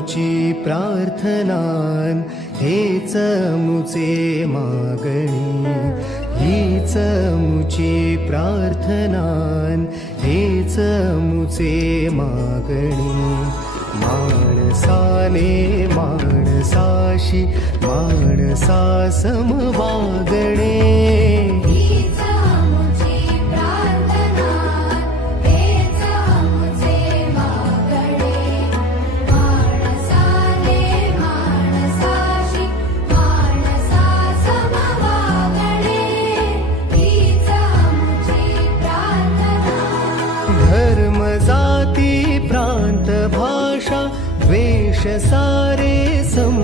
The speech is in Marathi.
मुची प्रार्थनान हेच मुचे मागणी, हीच मुची प्रार्थनान हेच मुचे मागणी. माणसाने माणसाशी माणसा सम वागणे, धर्म जाती प्रांत भाषा वेश सारे सम